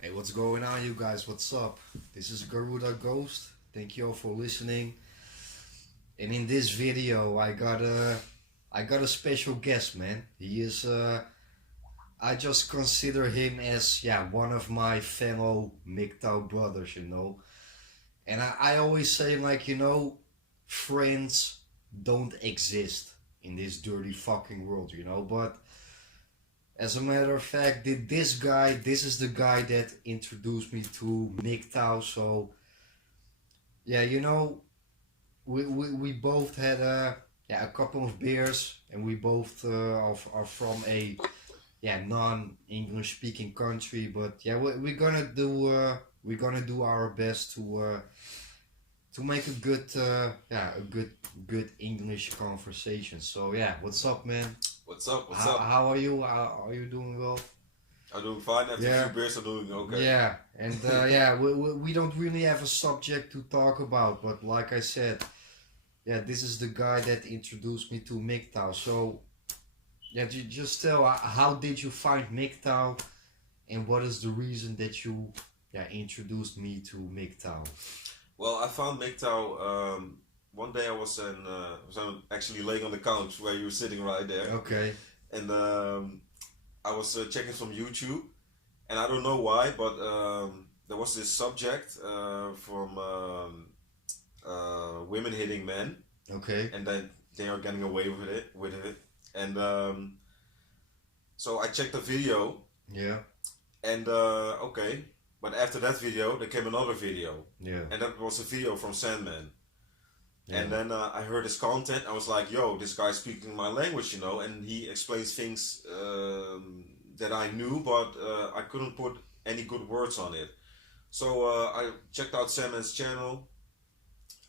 Hey, what's going on, you guys? What's up? This is Garuda Ghost. Thank you all for listening. And in this video, I got a special guest, man. He is I just consider him as one of my fellow MGTOW brothers, you know. And I always say friends don't exist in this dirty fucking world, you know. But as a matter of fact, this is the guy that introduced me to MGTOW. So yeah, we both had a couple of beers, and we both are from a non-English speaking country. But yeah, we're gonna do our best to make a good English conversation. So yeah, what's up, man? What's up? What's How, up? how are you? Are you doing well? I'm doing fine. After a Yeah. few beers, I'm doing okay. Yeah, and we don't really have a subject to talk about, but like I said, yeah, this is the guy that introduced me to MGTOW. So, yeah, just tell, how did you find MGTOW, and what is the reason that you, introduced me to MGTOW? Well, I found MGTOW. One day I was actually laying on the couch where you were sitting right there, Okay. and I was checking some YouTube, and I don't know why, but there was this subject from women hitting men, Okay. and then they are getting away with it, and so I checked the video, Yeah. and okay, but after that video, there came another video, Yeah. and that was a video from Sandman. Yeah. And then I heard his content. I was like, "Yo, this guy's speaking my language, you know." And he explains things that I knew, but I couldn't put any good words on it. So I checked out Sandman's channel,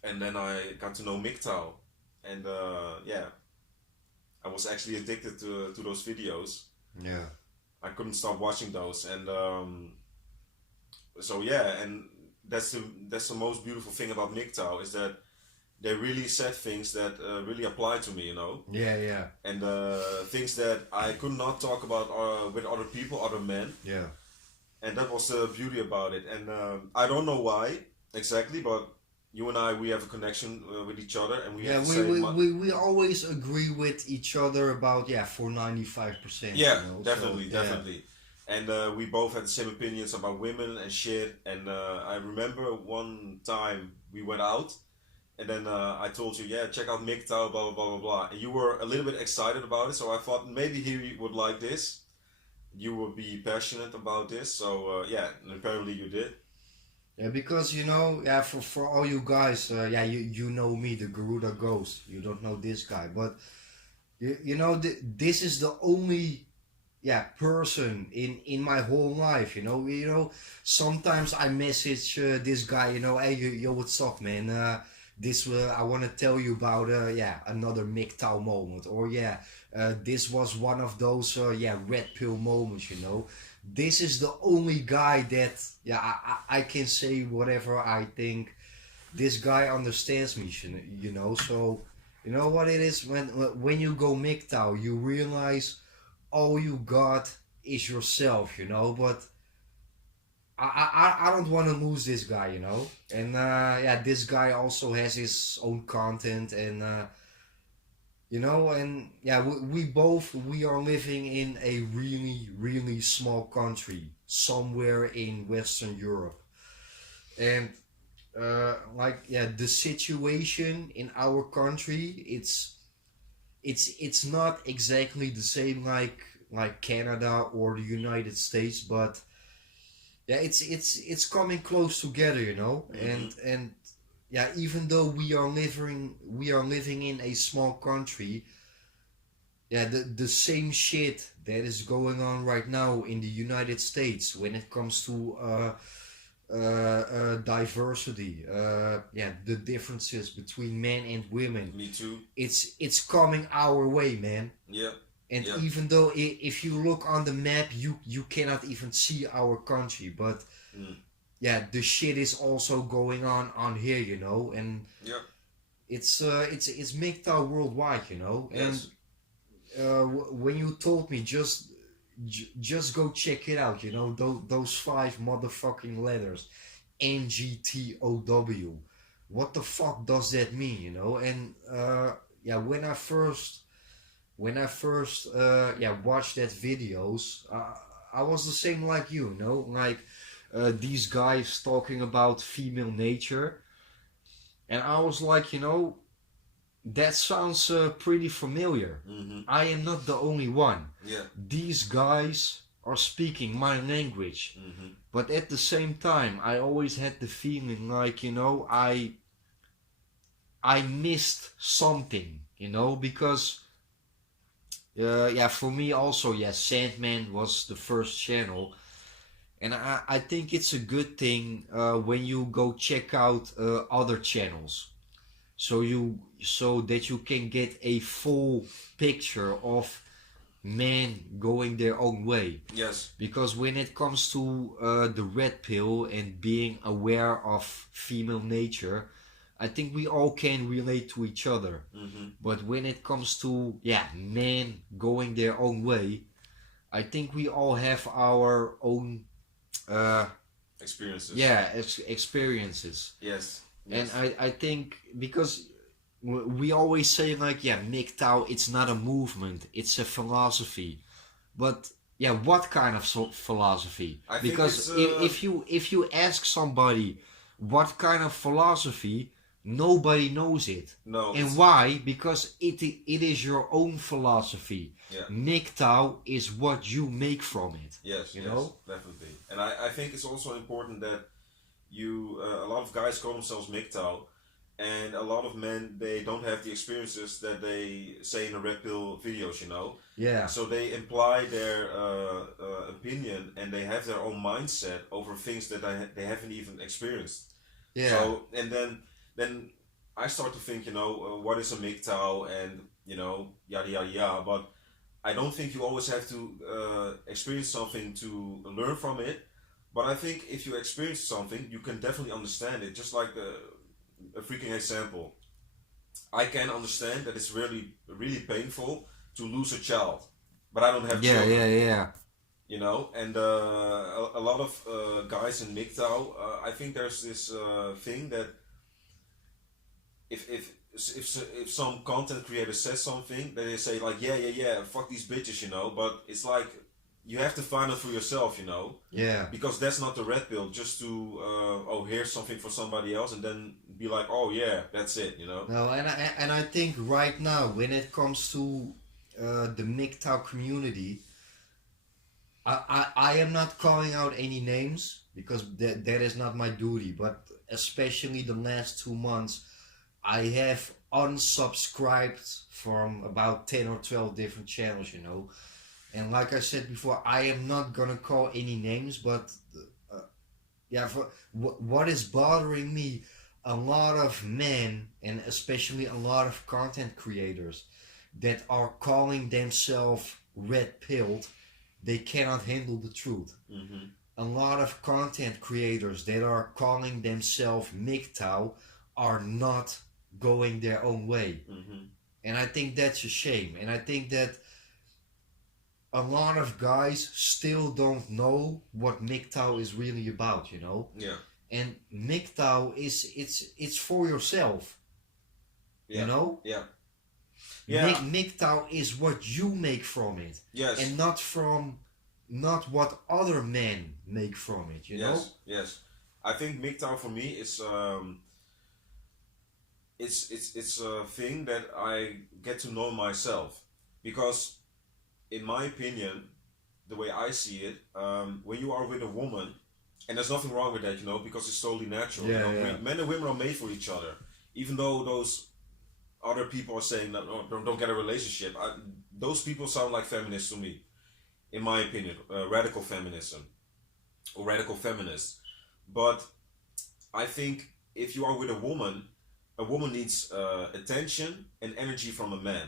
and then I got to know MGTOW, and yeah, I was actually addicted to those videos. Yeah. I couldn't stop watching those, and so yeah, and that's the most beautiful thing about MGTOW is that they really said things that really apply to me, you know, Yeah. Yeah. and things that I could not talk about with other people, other men, Yeah. and that was the beauty about it. And I don't know why exactly, but you and I, we have a connection with each other, and we Yeah, have the we, same. we, we, we always agree with each other about for 95%. Yeah, You know, definitely, so, yeah. definitely. And we both had the same opinions about women and shit. And I remember one time we went out, and then I told you, yeah, check out MGTOW, blah, blah, blah, blah, blah. And you were a little bit excited about it, so I thought maybe he would like this. You would be passionate about this, so yeah, and apparently you did. Yeah, because for all you guys, you know me, the Garuda Ghost. You don't know this guy, but this is the only person in my whole life. Sometimes I message this guy. Hey, yo, what's up, man? This I want to tell you about another MGTOW moment, or this was one of those red pill moments. This is the only guy that I can say whatever I think. This guy understands me, so you know what it is, when you go MGTOW, you realize all you got is yourself, but I don't want to lose this guy, and this guy also has his own content, and and we are living in a really really small country somewhere in Western Europe, and the situation in our country, it's not exactly the same like Canada or the United States, but it's coming close together, Mm-hmm. and even though we are living in a small country, the same shit that is going on right now in the United States when it comes to diversity, the differences between men and women, Me too. it's coming our way, man. Yeah, And yeah. even though if you look on the map, you cannot even see our country, but Mm. the shit is also going on here, and Yeah. it's MGTOW worldwide, and Yes. when you told me, just just go check it out. You know, those five motherfucking letters, MGTOW. What the fuck does that mean? You know, and yeah, when I first yeah watched that videos, I was the same like you. You know, like these guys talking about female nature, and I was like, you know, that sounds pretty familiar. Mm-hmm. I am not the only one. Yeah. These guys are speaking my language. Mm-hmm. But at the same time, I always had the feeling like, you know, I missed something, you know, because yeah, for me also, yeah, Sandman was the first channel, and I think it's a good thing when you go check out other channels, so that you can get a full picture of men going their own way. Yes. Because when it comes to the red pill and being aware of female nature, I think we all can relate to each other. Mm-hmm. But when it comes to, yeah, men going their own way, I think we all have our own uh, Experiences. yeah, experiences. Yes. And Yes. I think because we always say like, yeah, MGTOW, it's not a movement, it's a philosophy. But yeah, what kind of philosophy? I think Because it's if you ask somebody what kind of philosophy, nobody knows it. no. And why? Because it is your own philosophy. Yeah. MGTOW is what you make from it. Yes. You Yes. know? Definitely. And I think it's also important that you a lot of guys call themselves MGTOW, and a lot of men they don't have the experiences that they say in the red pill videos. You know. Yeah. So they imply their opinion and they have their own mindset over things that they haven't even experienced. Yeah. So and then I start to think, you know, what is a MGTOW and you know yada yada yada. But I don't think you always have to experience something to learn from it. But I think if you experience something, you can definitely understand it. Just like a freaking example, I can understand that it's really painful to lose a child, but I don't have Yeah, children. yeah, yeah. You know, and a lot of guys in MGTOW, I think there's this thing that if some content creator says something, then they say like yeah, fuck these bitches, you know. But it's like you have to find it for yourself, you know, Yeah. because that's not the red pill. Just to oh here's something for somebody else, and then be like oh yeah, that's it, you know. No, and I think right now when it comes to the MGTOW community, I am not calling out any names because that is not my duty. But especially the last 2 months, I have unsubscribed from about 10 or 12 different channels, you know. And like I said before, I am not gonna call any names, but yeah, for what is bothering me, a lot of men and especially a lot of content creators that are calling themselves red pilled, they cannot handle the truth. Mm-hmm. A lot of content creators that are calling themselves MGTOW are not going their own way. Mm-hmm. And I think that's a shame. And I think that a lot of guys still don't know what MGTOW is really about, you know? Yeah. And MGTOW is it's for yourself. Yeah. You know? Yeah. Yeah. MGTOW is what you make from it. Yes. And not what other men make from it, you know? Yes. Yes. I think MGTOW for me is it's a thing that I get to know myself, because in my opinion, the way I see it, when you are with a woman, and there's nothing wrong with that, you know, because it's totally natural. Yeah, you know? yeah. Men and women are made for each other, even though those other people are saying that oh, don't get a relationship. Those people sound like feminists to me, in my opinion, radical feminism or radical feminists. But I think if you are with a woman needs attention and energy from a man.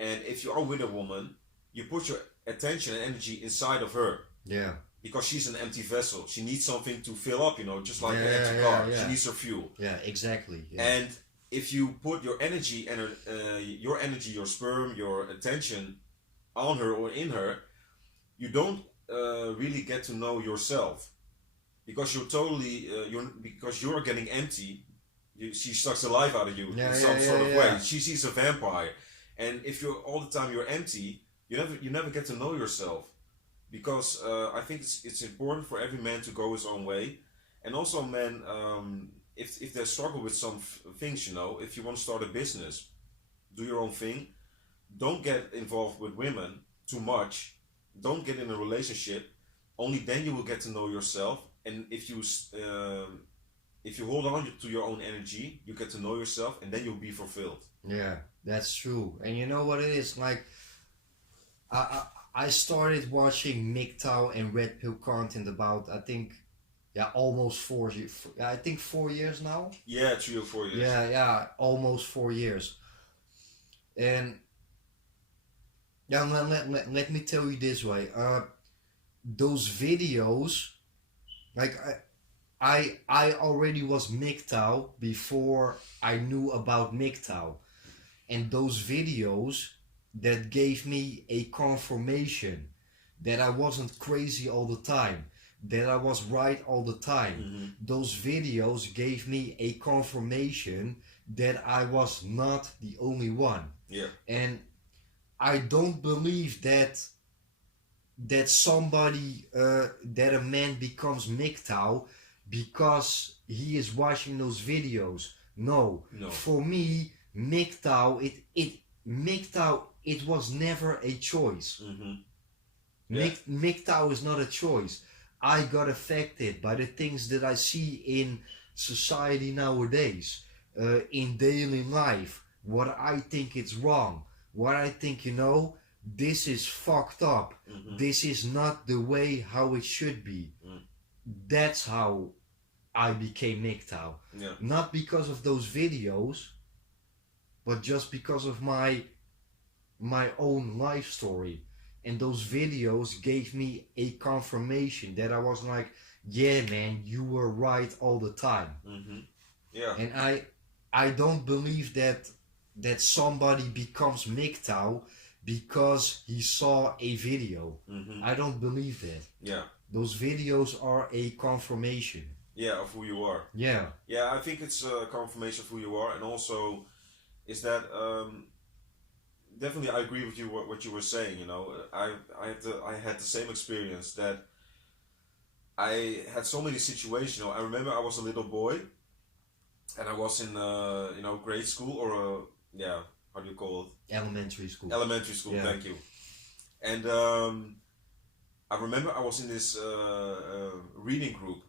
And if you are with a woman, you put your attention and energy inside of her, Yeah. because she's an empty vessel. She needs something to fill up, you know, just like an Yeah, empty yeah, car. yeah. She needs her fuel. Yeah, exactly. Yeah. And if you put your energy and your sperm, your attention on her or in her, you don't really get to know yourself because you're totally because you're getting empty. She sucks the life out of you in Yeah, some yeah, sort yeah, of way. yeah. She's a vampire, and if you're all the time you're empty, you never get to know yourself because I think it's important for every man to go his own way, and also men, if they struggle with some things, if you want to start a business, do your own thing. Don't get involved with women too much. Don't get in a relationship. Only then you will get to know yourself. And if you hold on to your own energy, you get to know yourself, and then you'll be fulfilled. Yeah, that's true. And you know what it is? Like, I started watching MGTOW and Red Pill content about, I think, yeah, almost 4 years. I think 4 years now. Yeah, 3 or 4 years. Yeah, yeah, almost 4 years. And yeah, let me tell you this way. Those videos, like I already was MGTOW before I knew about MGTOW, and those videos that gave me a confirmation that I wasn't crazy all the time, that I was right all the time. Mm-hmm. Those videos gave me a confirmation that I was not the only one. Yeah. And I don't believe that somebody that a man becomes MGTOW because he is watching those videos. No, No. for me, MGTOW it was never a choice. Mm-hmm. Yeah. MGTOW is not a choice. I got affected by the things that I see in society nowadays, in daily life. What I think it's wrong, what I think, this is fucked up. Mm-hmm. This is not the way how it should be. Mm. That's how I became MGTOW. Yeah. Not because of those videos, but just because of my own life story. And those videos gave me a confirmation that I was like, yeah, man, you were right all the time. Mm-hmm. Yeah. And I don't believe that somebody becomes MGTOW because he saw a video. Mm-hmm. I don't believe that. Yeah. Those videos are a confirmation. Yeah, of who you are. Yeah. Yeah, I think it's a confirmation of who you are, and also is that definitely I agree with you what you were saying. I had the same experience that I had so many situations. I remember I was a little boy, and I was in grade school or how do you call it? Elementary school. Elementary school. Yeah. Thank you. And I remember I was in this reading group,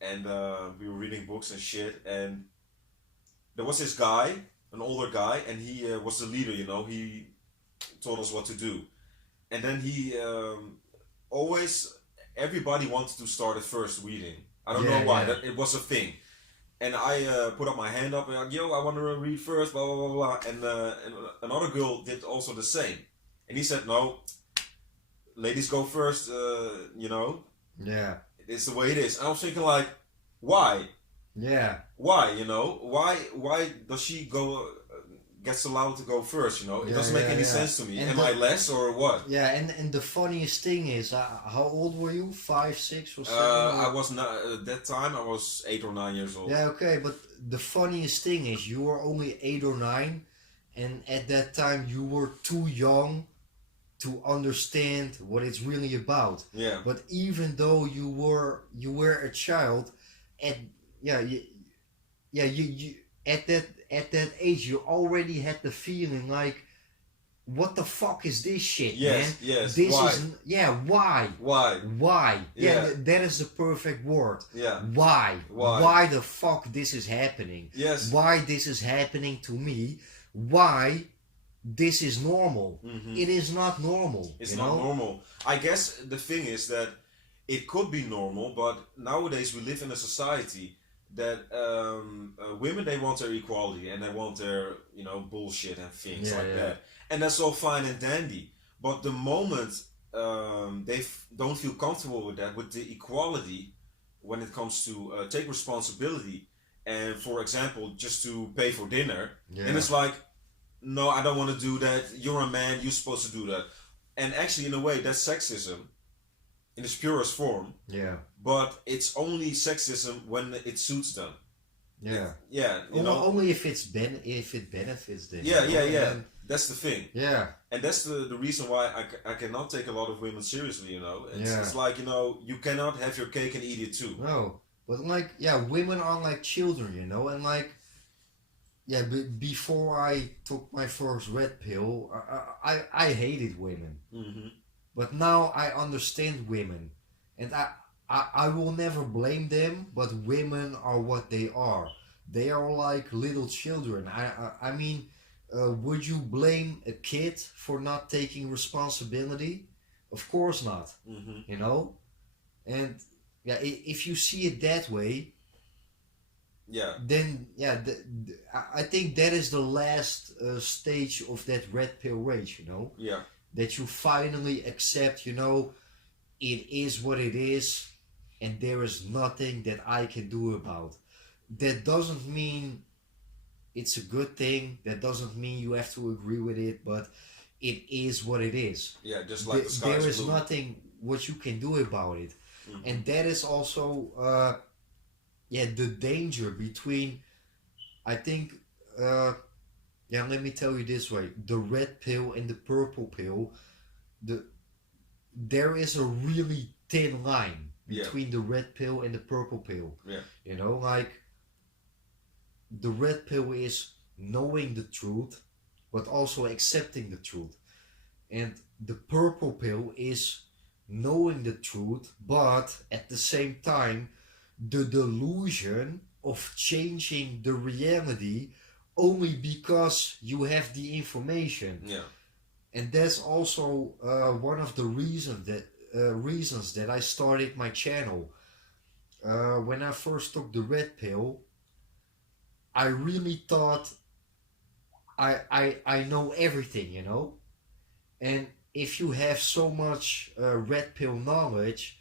and we were reading books and shit, and there was this guy, an older guy, and he was the leader. He told us what to do, and then he always everybody wanted to start at first reading. I don't know why. Yeah. That it was a thing, and I put up my hand up and like, yo, I want to read first, blah blah blah blah, and another girl did also the same, and he said no, ladies go first. Yeah. It's the way it is. And I was thinking like, why? Yeah. Why? Why does she go? Gets allowed to go first? It Yeah, doesn't make yeah, any yeah. sense to me. And Am I less or what? Yeah, and the funniest thing is, how old were you? 5, 6, or 7? I was not at that time. I was 8 or 9 years old. Yeah, okay, but the funniest thing is you were only 8 or 9, and at that time you were too young to understand what it's really about. Yeah. But even though you were a child, at you at that age you already had the feeling like, what the fuck is this shit, Yes, man? yes. This Why? is why? Why? Why? Yeah, Yeah. that is the perfect word. Yeah. Why? Why? Why the fuck this is happening? Yes. Why this is happening to me? Why this is normal? Mhm. It is not normal. It's you not know? normal. I guess the thing is that it could be normal, but nowadays we live in a society that women, they want their equality and they want their bullshit and things Yeah, like yeah. that, and that's all fine and dandy. But the moment don't feel comfortable with that, with the equality, when it comes to take responsibility, and for example, just to pay for dinner, Yeah. and it's like, no, I don't want to do that. You're a man. You're supposed to do that. And actually, in a way, that's sexism in its purest form. Yeah. But it's only sexism when it suits them. Yeah. Yeah, Only if if it benefits them. Yeah, You know? yeah. That's the thing. Yeah. And that's the reason why I cannot take a lot of women seriously, It's like, you cannot have your cake and eat it too. No, but like, yeah, women are like children, and like, yeah, before I took my first red pill, I hated women, Mm-hmm. but now I understand women, and I will never blame them. But women are what they are. They are like little children. I mean, would you blame a kid for not taking responsibility? Of course not. Mm-hmm. You know, and yeah, if you see it that way, Yeah. then yeah, I think that is the last stage of that red pill rage. Yeah. That you finally accept. It is what it is, and there is nothing that I can do about. That doesn't mean it's a good thing. That doesn't mean you have to agree with it, but it is what it is. Yeah, just like the sky There is is blue. nothing what you can do about it. Mm-hmm. And that is also the danger between, I think, let me tell you this way: the red pill and the purple pill, the there is a really thin line Yeah. between the red pill and the purple pill. Yeah. Like, the red pill is knowing the truth but also accepting the truth, and the purple pill is knowing the truth but at the same time the delusion of changing the reality only because you have the information. Yeah. And that's also one of the reasons that I started my channel. When I first took the red pill, I really thought I know everything, And if you have so much red pill knowledge,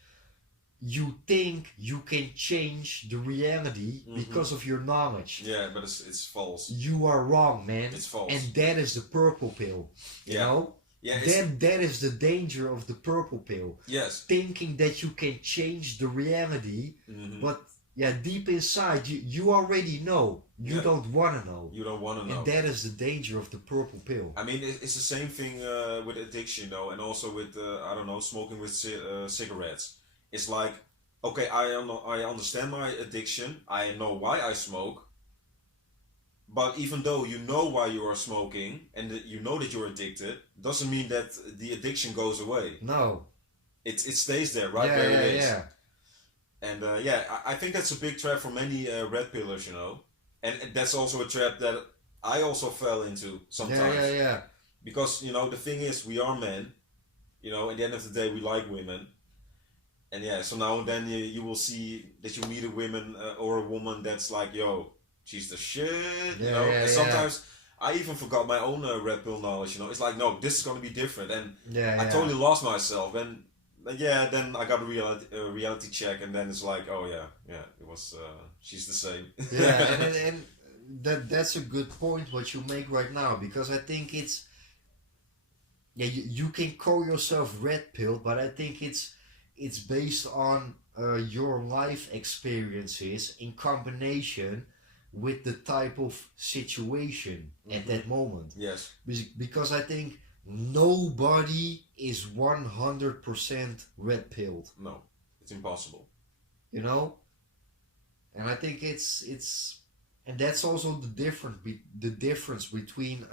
you think you can change the reality Mm-hmm. because of your knowledge. Yeah, but it's false. You are wrong, man. It's false. And that is the purple pill. You know? Yeah. That is the danger of the purple pill. Yes. Thinking that you can change the reality, Mm-hmm. but yeah, deep inside you already know. You Yeah. don't want to know. You don't want to know. And that is the danger of the purple pill. I mean, it's the same thing with addiction, and also with I don't know, smoking with cigarettes. It's like, okay, I understand my addiction. I know why I smoke. But even though you know why you are smoking and that you know that you're addicted, doesn't mean that the addiction goes away. No. It stays there, right Yeah, where yeah, it is. yeah. And I think that's a big trap for many red pillers, And that's also a trap that I also fell into sometimes. Yeah. Because, the thing is, we are men. At the end of the day, we like women. And yeah, so now and then you will see that you meet a woman or a woman that's like, yo, she's the shit, Yeah, And sometimes I even forgot my own red pill knowledge, It's like, no, this is going to be different. And I totally lost myself. And then I got a reality check, and then it's like, oh yeah, it was, she's the same. Yeah, and that's a good point what you make right now, because I think it's, you can call yourself red pill, but I think it's based on your life experiences in combination with the type of situation at that moment. Yes. Because I think nobody is 100% red pilled. No, it's impossible. And I think and that's also the difference between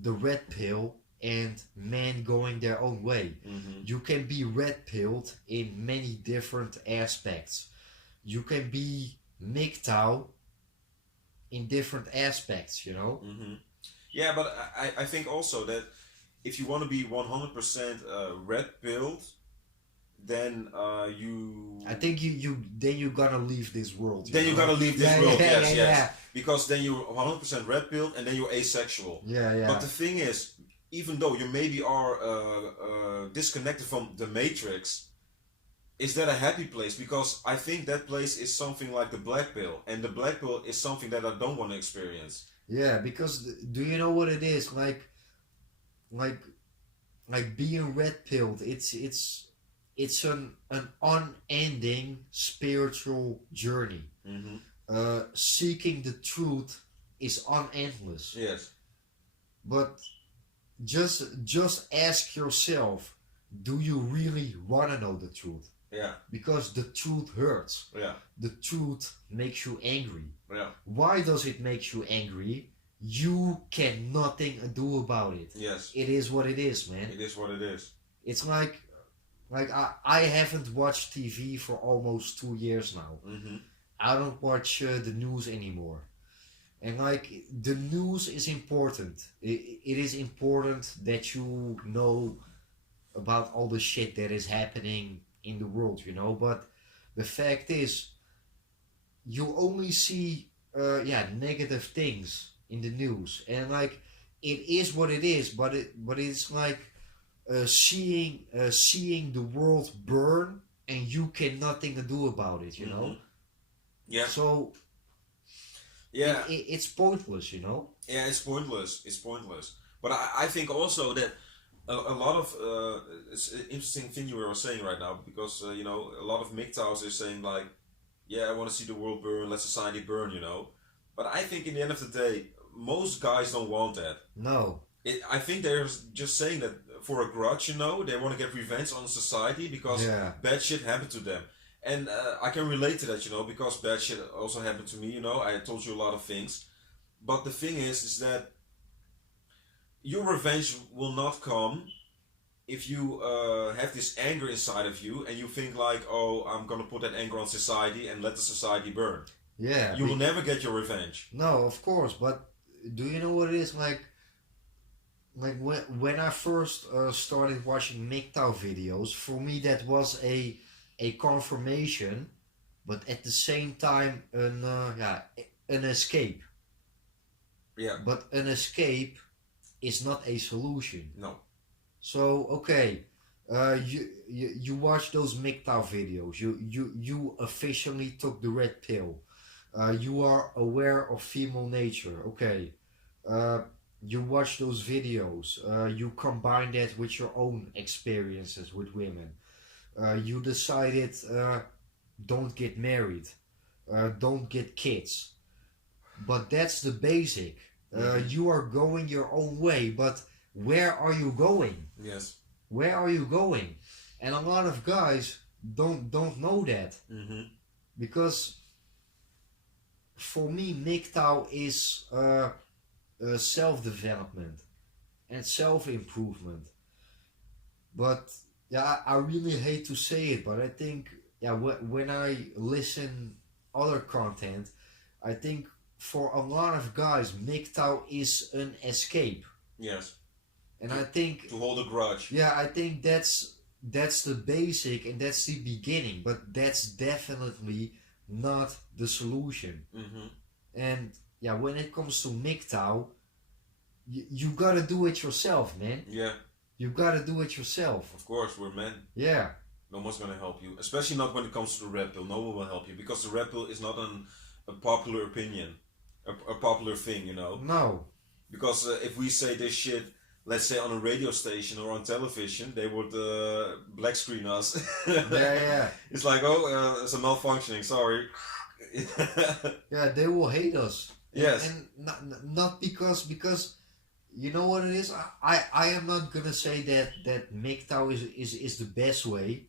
the red pill and men going their own way. Mm-hmm. You can be red pilled in many different aspects. You can be MGTOW in different aspects, Mm-hmm. Yeah, but I think also that if you want to be 100% red pilled, then you. I think you're gonna leave this world. Then you gotta leave this world, yes. Yeah. Because then you're 100% red pilled, and then you're asexual. Yeah. But the thing is, even though you maybe are disconnected from the matrix, is that a happy place? Because I think that place is something like the black pill, and the black pill is something that I don't want to experience. Yeah, because do you know what it is? Like like being red pilled. It's an unending spiritual journey. Mm-hmm. Seeking the truth is unendless. Yes. But just ask yourself, do you really want to know the truth? Yeah. Because the truth hurts. Yeah. The truth makes you angry. Yeah. Why does it make you angry? You can nothing do about it. Yes. It is what it is, man. It is what it is. It's like I haven't watched TV for almost 2 years now. Mm-hmm. I don't watch the news anymore. And like the news is important. It is important that you know about all the shit that is happening in the world, you know. But the fact is, you only see negative things in the news, and like it is what it is. But it's like seeing the world burn, and you can nothing to do about it, you know. Mm-hmm. Yeah. So Yeah. it's pointless, you know. Yeah. It's pointless. It's pointless. But I think also that a lot of it's an interesting thing you were saying right now because you know a lot of MGTOWs are saying like, yeah, I want to see the world burn, let society burn, you know. But I think in the end of the day, most guys don't want that. No. I think they're just saying that for a grudge, you know, they want to get revenge on society because Yeah. bad shit happened to them. And I can relate to that, you know, because bad shit also happened to me, you know. I told you a lot of things. But the thing is that your revenge will not come if you have this anger inside of you and you think like, oh, I'm gonna put that anger on society and let the society burn. Yeah. You will never get your revenge. No, of course. But do you know what it is like? Like when I first started watching MGTOW videos, for me that was a confirmation, but at the same time an escape. Yeah. But an escape is not a solution. No. So okay, you watch those MGTOW videos. You officially took the red pill. You are aware of female nature. Okay. You watch those videos. You combine that with your own experiences with women. You decided don't get married, don't get kids. But that's the basic. You are going your own way, but where are you going? Yes. Where are you going? And a lot of guys don't know that Mm-hmm. because for me, MGTOW is self development and self improvement. But yeah, I really hate to say it, but I think when I listen other content, I think for a lot of guys, MGTOW is an escape, Yes. and I think To hold a grudge. I think that's the basic and that's the beginning, but that's definitely not the solution. Mm-hmm. And yeah, when it comes to MGTOW, you gotta do it yourself, man. Yeah. You gotta do it yourself. Of course, we're men. Yeah. No one's gonna help you, especially not when it comes to the red pill. No one will help you because the red pill is not a popular opinion, a popular thing, you know. No. Because if we say this shit, let's say on a radio station or on television, they would black screen us. Yeah. It's like, oh, it's a malfunctioning. Sorry. Yeah, they will hate us. Yes. And not because you know what it is. I am not gonna say that MGTOW is the best way,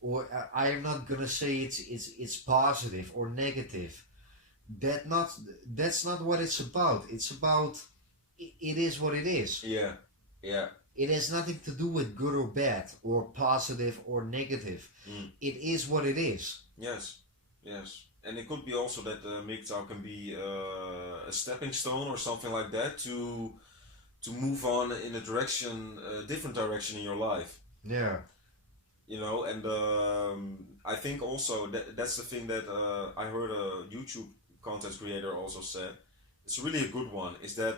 or I am not gonna say it's positive or negative. That's not what it's about. It's about it is what it is. Yeah. Yeah. It has nothing to do with good or bad or positive or negative. Mm. It is what it is. Yes. Yes. And it could be also that MGTOW can be a stepping stone or something like that to move on in a direction, a different direction in your life. Yeah. You know, and I think also that's the thing that I heard a YouTube content creator also said. It's really a good one. Is that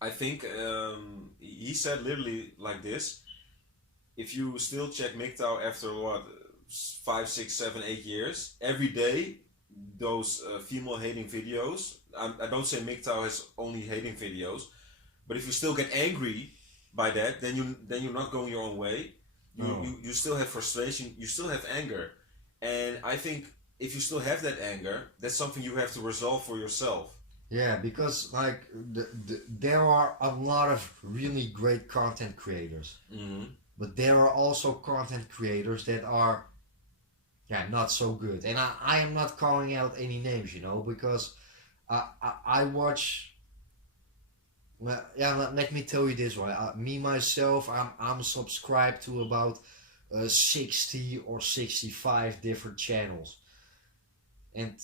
I think he said literally like this: if you still check MGTOW after what 5, 6, 7, 8 years, every day those female hating videos. I don't say MGTOW has only hating videos, but if you still get angry by that, then you're not going your own way. No. You still have frustration. You still have anger, and I think if you still have that anger, that's something you have to resolve for yourself. Yeah, because like there are a lot of really great content creators, Mm-hmm. but there are also content creators that are, yeah, not so good. And I am not calling out any names, because I watch. Yeah, let me tell you this one. Me myself, I'm subscribed to about 60 or 65 different channels, and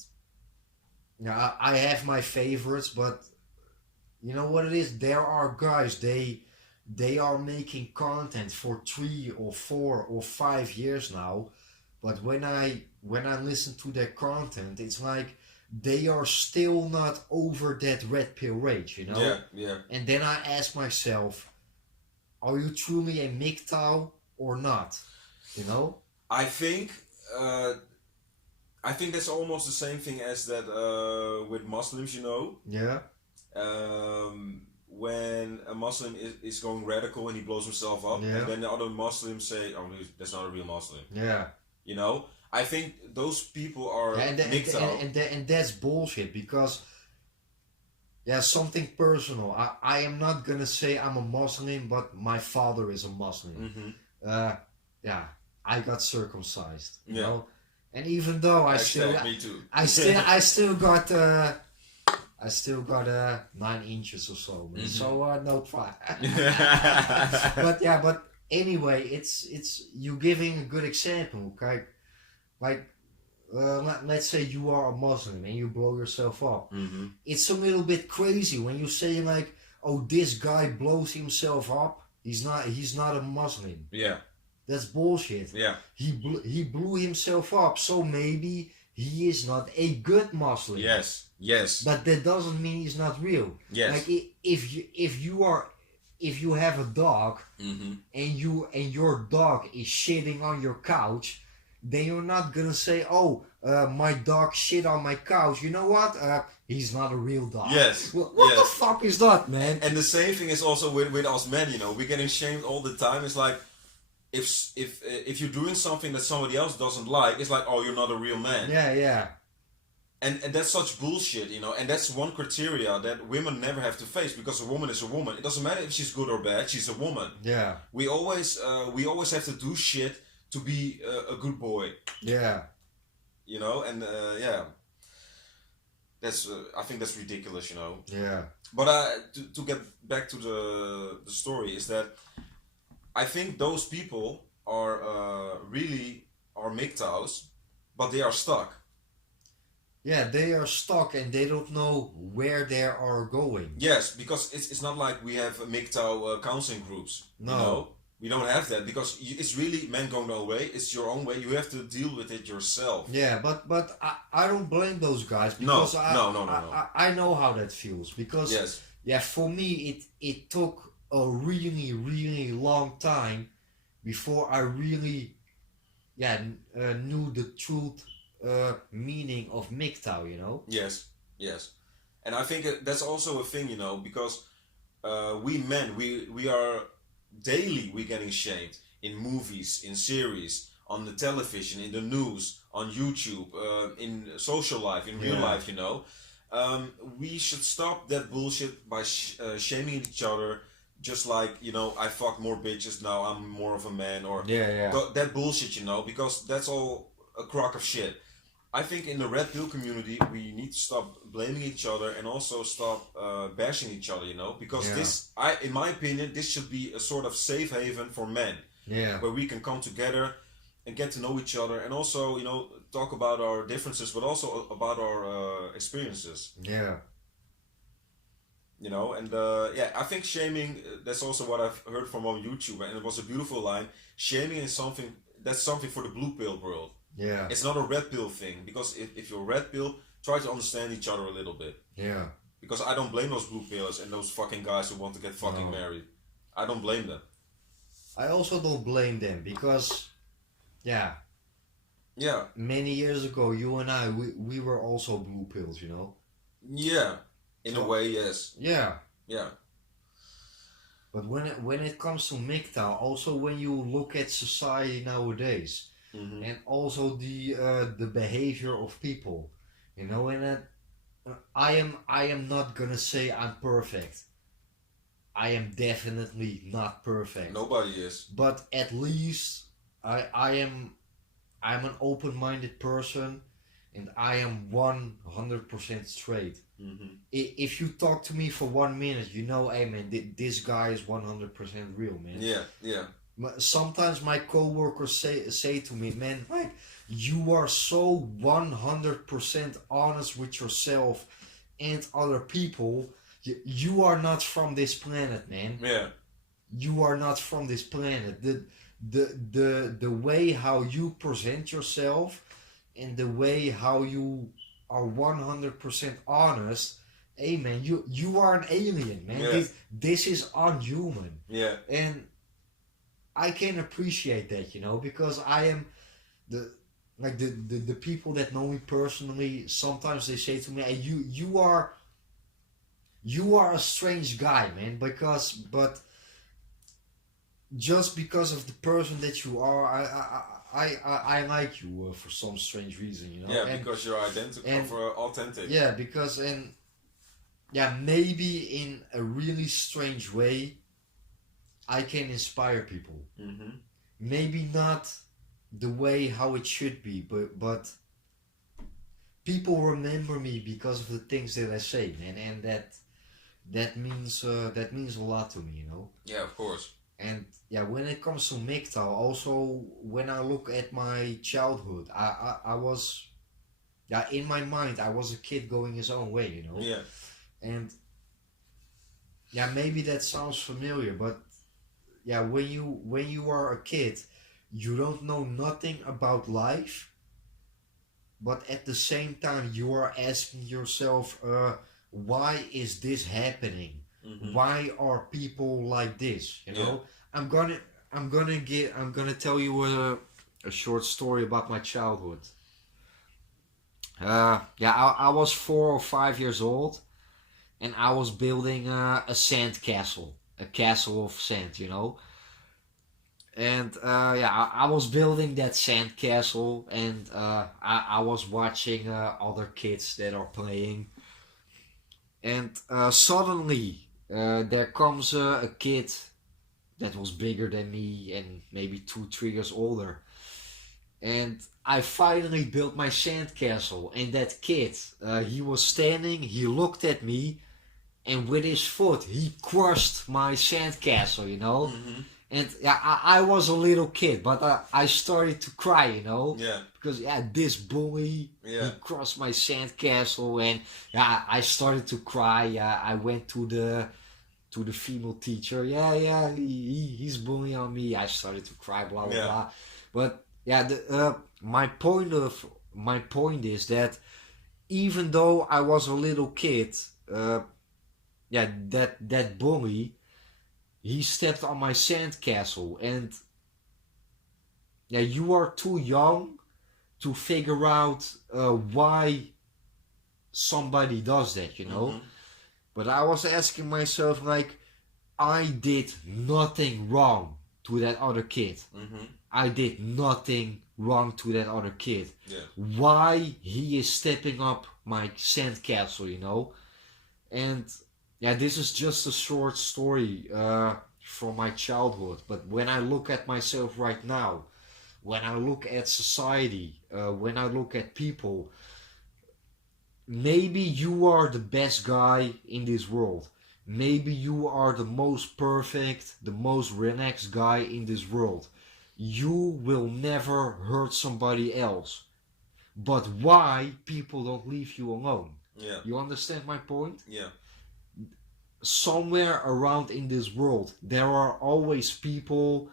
yeah, I have my favorites, but you know what it is? There are guys, they are making content for 3 or 4 or 5 years now, but when I listen to their content, it's like they are still not over that red pill rage. Yeah, yeah. And then I ask myself, are you truly a MGTOW or not? You know? I think uh, I think that's almost the same thing as that with Muslims. Yeah, When a Muslim is going radical and he blows himself up, yeah, and then the other Muslims say, "Oh, that's not a real Muslim." yeah. I think those people are Yeah, MGTOW. and that's bullshit because yeah, something personal. I am not gonna say I'm a Muslim, but my father is a Muslim. Mm-hmm. Uh, yeah, I got circumcised, Yeah. and even though Me too. I still got 9 inches or so, man. Mhm. So no try. But yeah, but anyway, it's you giving a good example, okay? Like let's say you are a Muslim and you blow yourself up. Mm-hmm. It's a little bit crazy when you say like, "Oh, this guy blows himself up. He's not a Muslim." Yeah. That's bullshit. Yeah. He blew himself up, so maybe he is not a good Muslim. Yes. Yes. But that doesn't mean he's not real. Yes. Like if you have a dog Mm-hmm. and your dog is shitting on your couch, then you're not gonna say, "Oh, my dog shit on my couch." You know what? He's not a real dog. Yes. What Yes. the fuck is that, man? And the same thing is also with us men. We're getting shamed all the time. It's like if you're doing something that somebody else doesn't like, it's like, "Oh, you're not a real man." Yeah, yeah, And that's such bullshit, and that's one criteria that women never have to face, because a woman is a woman. It doesn't matter if she's good or bad, she's a woman. yeah, We always have to do shit to be a good boy, yeah, and yeah, that's I think that's ridiculous. yeah, But to get back to the story, is that I think those people are really are MGTOWs, but they are stuck. yeah. They are stuck and they don't know where they are going. Yes, because it's not like we have MGTOW counseling groups. No. We don't have that, because it's really men going their own way. It's your own way. You have to deal with it yourself. Yeah, but I don't blame those guys No, because no. I know how that feels because Yes. yeah, for me it took a really really long time before I really knew the truth meaning of MGTOW. Yes. Yes. And I think that's also a thing, because we men, we are daily we getting shamed in movies, in series, on the television, in the news, on YouTube, in social life, in real Yeah. life. We should stop that bullshit by shaming each other. Just like, I fuck more bitches now, I'm more of a man, or Yeah. that bullshit, because that's all a crock of shit. I think in the red pill community, we need to stop blaming each other and also stop bashing each other, because Yeah. in my opinion, this should be a sort of safe haven for men, Yeah. where we can come together and get to know each other, and also, talk about our differences, but also about our experiences, Yeah. and yeah, I think shaming, that's also what I've heard from one YouTuber, and it was a beautiful line. Shaming is something for the blue pill world. Yeah. It's not a red pill thing, because if you're red pill, try to understand each other a little bit. Yeah. Because I don't blame those blue pillers and those fucking guys who want to get fucking No. married. I don't blame them. I also don't blame them because yeah, Yeah, many years ago you and I we were also blue pills. yeah. In a So- way, yes. Yeah. Yeah. But when it comes to MGTOW, also when you look at society nowadays, Mm-hmm. and also the behavior of people, you know, and I am not gonna say I'm perfect. I am definitely not perfect, Nobody is. but at least I am I'm an open-minded person, and I am 100% straight. Mm-hmm. If you talk to me for 1 minute, you know, hey man, this guy is 100% real, man. Yeah, yeah, Sometimes my coworkers say to me, man, like you are so 100% honest with yourself and other people. You are not from this planet, man. yeah, You are not from this planet. The way how you present yourself and the way how you are 100% honest, hey man, you are an alien, man. yeah, This is unhuman. yeah, And I can appreciate that, you know, because I am the like the people that know me personally. Sometimes they say to me, hey, you are a strange guy, man, because but just because of the person that you are, I like you for some strange reason, you know. yeah. Because you're identical, and for authentic. yeah, because and yeah, maybe in a really strange way, I can inspire people. Mm-hmm. Maybe not the way how it should be, but people remember me because of the things that I say, man, and that means a lot to me, you know. Yeah, of course. And yeah, when it comes to MGTOW, also when I look at my childhood, I was yeah, in my mind I was a kid going his own way, you know. Yeah. And yeah, maybe that sounds familiar, but yeah, when you are a kid, you don't know nothing about life, but at the same time you are asking yourself, why is this happening? Mm-hmm. Why are people like this? You Yeah. know, I'm gonna I'm gonna tell you a short story about my childhood. Yeah, I was 4 or 5 years old, and I was building a sand castle, a castle of sand, you know. And yeah, I was building that sand castle, and I was watching other kids that are playing, and suddenly there comes a kid that was bigger than me and maybe 2 3 years older, and I finally built my sandcastle. And that kid, he was standing, he looked at me, and with his foot he crushed my sandcastle, you know. Mm-hmm. And yeah, I was a little kid, but I started to cry, you know, Yeah. because yeah, this bully, Yeah. he crushed my sandcastle, and yeah, I started to cry. Yeah, I went to the female teacher. Yeah, yeah, he's bullying on me. I started to cry, blah blah Yeah. blah. But yeah, my point is that even though I was a little kid, yeah, that bully, he stepped on my sandcastle, and yeah, you are too young to figure out why somebody does that, you know. Mm-hmm. But I was asking myself, like, I did nothing wrong to that other kid. Mm-hmm. I did nothing wrong to that other kid. Yeah. Why he is stepping up my sandcastle, you know? And yeah, this is just a short story from my childhood. But when I look at myself right now, when I look at society, when I look at people, maybe you are the best guy in this world. Maybe you are the most perfect, the most relaxed guy in this world. You will never hurt somebody else. But why people don't leave you alone? Yeah. You understand my point? Yeah. Somewhere around in this world, there are always people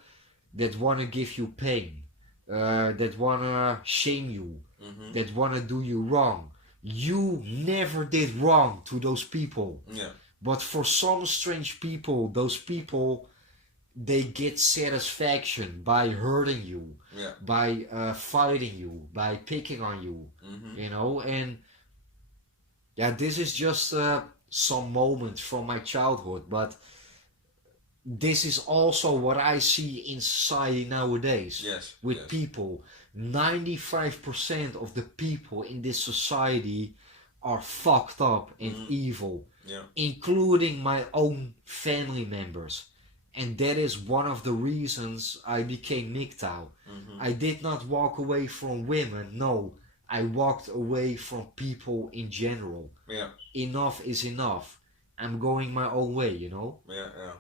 that want to give you pain, that want to shame you, Mm-hmm. that want to do you wrong. You never did wrong to those people. Yeah. But for some strange people, those people, they get satisfaction by hurting you, Yeah. by fighting you, by picking on you, Mm-hmm. you know. And yeah, this is just some moments from my childhood. But this is also what I see in society nowadays. Yes. With Yes. people, 95% of the people in this society are fucked up and evil, Yeah. including my own family members. And that is one of the reasons I became MGTOW. I did not walk away from women, no. I walked away from people in general. Yeah. Enough is enough. I'm going my own way, you know? Yeah. Yeah.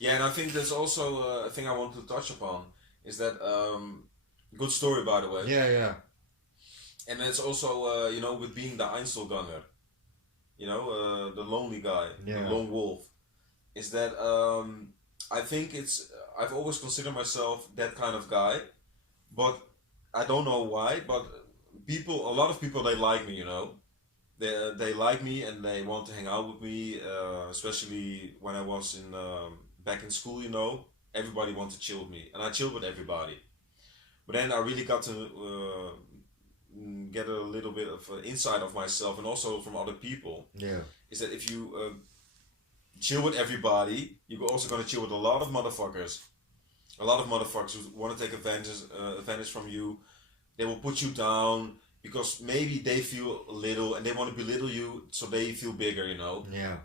Yeah, and I think there's also a thing I want to touch upon is that good story, by the way. Yeah. And it's also with being the Einzelganger, the lonely guy, the lone wolf, is that I think I've always considered myself that kind of guy, but I don't know why, but a lot of people, they like me, they like me and they want to hang out with me, especially when I was back in school, everybody wanted to chill with me, and I chilled with everybody. But then I really got to get a little bit of insight of myself and also from other people. Yeah. Is that if you chill with everybody, you're also gonna chill with a lot of motherfuckers. A lot of motherfuckers who want to take advantage from you. They will put you down because maybe they feel little and they want to belittle you so they feel bigger, Yeah.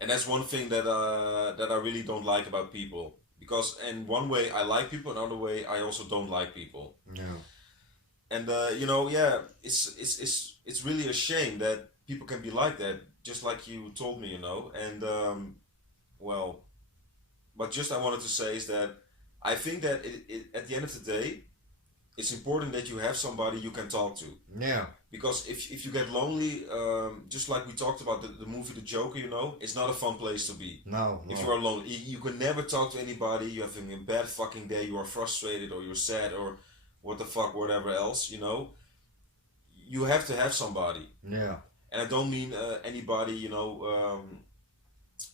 And that's one thing that I really don't like about people. Because in one way I like people, another way I also don't like people. Yeah. And it's really a shame that people can be like that, just like you told me, And well, but just I wanted to say is that I think that at the end of the day, it's important that you have somebody you can talk to. Yeah. Because if you get lonely, just like we talked about the movie The Joker, it's not a fun place to be. No. If you are alone, you can never talk to anybody. You're having a bad fucking day. You are frustrated or you're sad or what the fuck, whatever else. You have to have somebody. Yeah. And I don't mean anybody.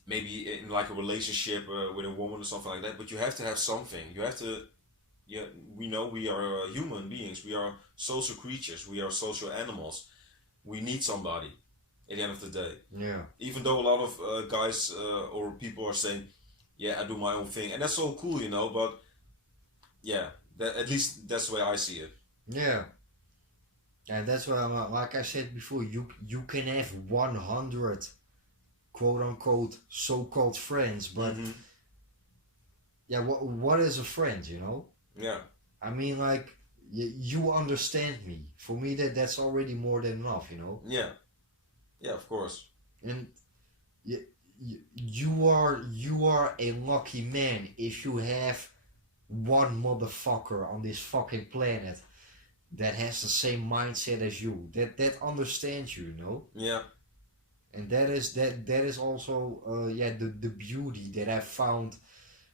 Maybe in like a relationship with a woman or something like that. But you have to have something. You have to. Yeah, we know we are human beings. We are social creatures. We are social animals. We need somebody at the end of the day. Yeah. Even though a lot of guys or people are saying, yeah, I do my own thing. And that's so cool, but yeah, at least that's the way I see it. Yeah. And that's why, like I said before, you can have 100 quote unquote so-called friends, but yeah, what is a friend, Yeah. I mean, like, you understand me. For me, that's already more than enough, Yeah. Yeah, of course. And you are a lucky man if you have one motherfucker on this fucking planet that has the same mindset as you, that understands you, Yeah. And that is also the beauty that I found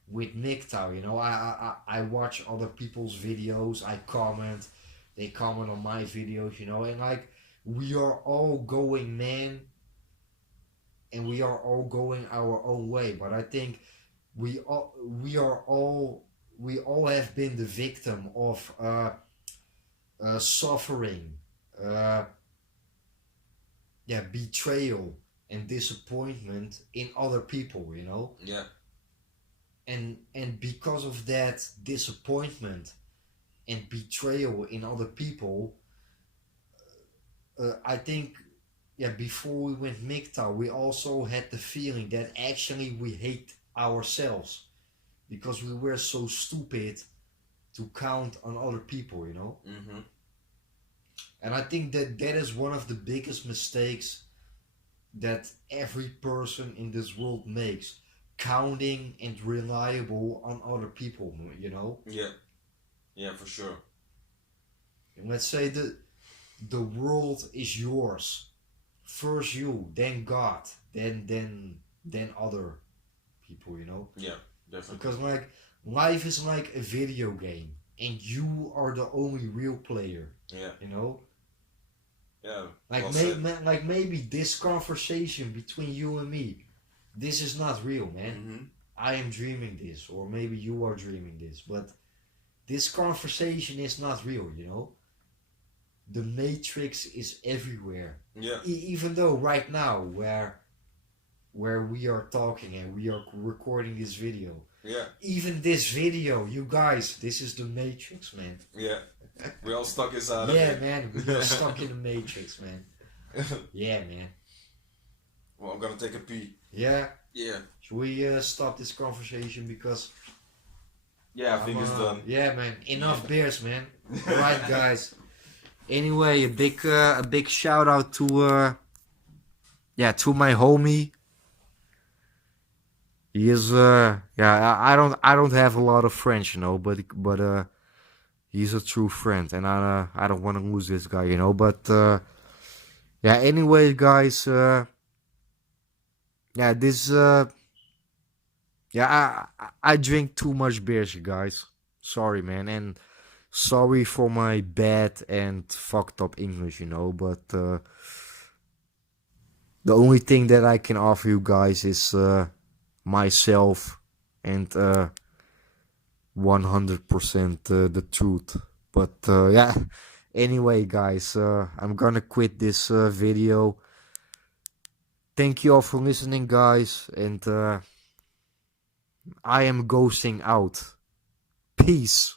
with MGTOW. I watch other people's videos, I comment, they comment on my videos, and like, we are all going, man, and we are all going our own way. But I think we all have been the victim of suffering, betrayal and disappointment in other people, Yeah. And because of that disappointment and betrayal in other people, I think, before we went MGTOW, we also had the feeling that actually we hate ourselves because we were so stupid to count on other people, And I think that is one of the biggest mistakes that every person in this world makes, counting and reliable on other people, Yeah. Yeah, for sure. And let's say the world is yours. First you, then God, then other people, Yeah, definitely. Because like, life is like a video game and you are the only real player. Yeah. Yeah. Like like maybe this conversation between you and me, this is not real, man. I am dreaming this, or maybe you are dreaming this, but this conversation is not real, The matrix is everywhere. Yeah. Even though right now, where where we are talking and we are recording this video. Yeah. Even this video, you guys, this is the Matrix, man. Yeah. We all stuck inside of Yeah, it. man, we are stuck in the Matrix, man. Yeah, man. Well, I'm gonna take a pee. Yeah. Yeah. Should we stop this conversation because? Yeah, I think it's done. Yeah, man. Enough beers, man. All right, guys. Anyway, a big shout out to to my homie. He is I don't have a lot of friends, you know, but he's a true friend, and I don't want to lose this guy, you know. But anyway, guys, this I drink too much beers, you guys. Sorry, man, and sorry for my bad and fucked up English, you know. But the only thing that I can offer you guys is myself and 100% the truth. But anyway, guys, I'm gonna quit this video. Thank you all for listening, guys, and I am ghosting out. Peace.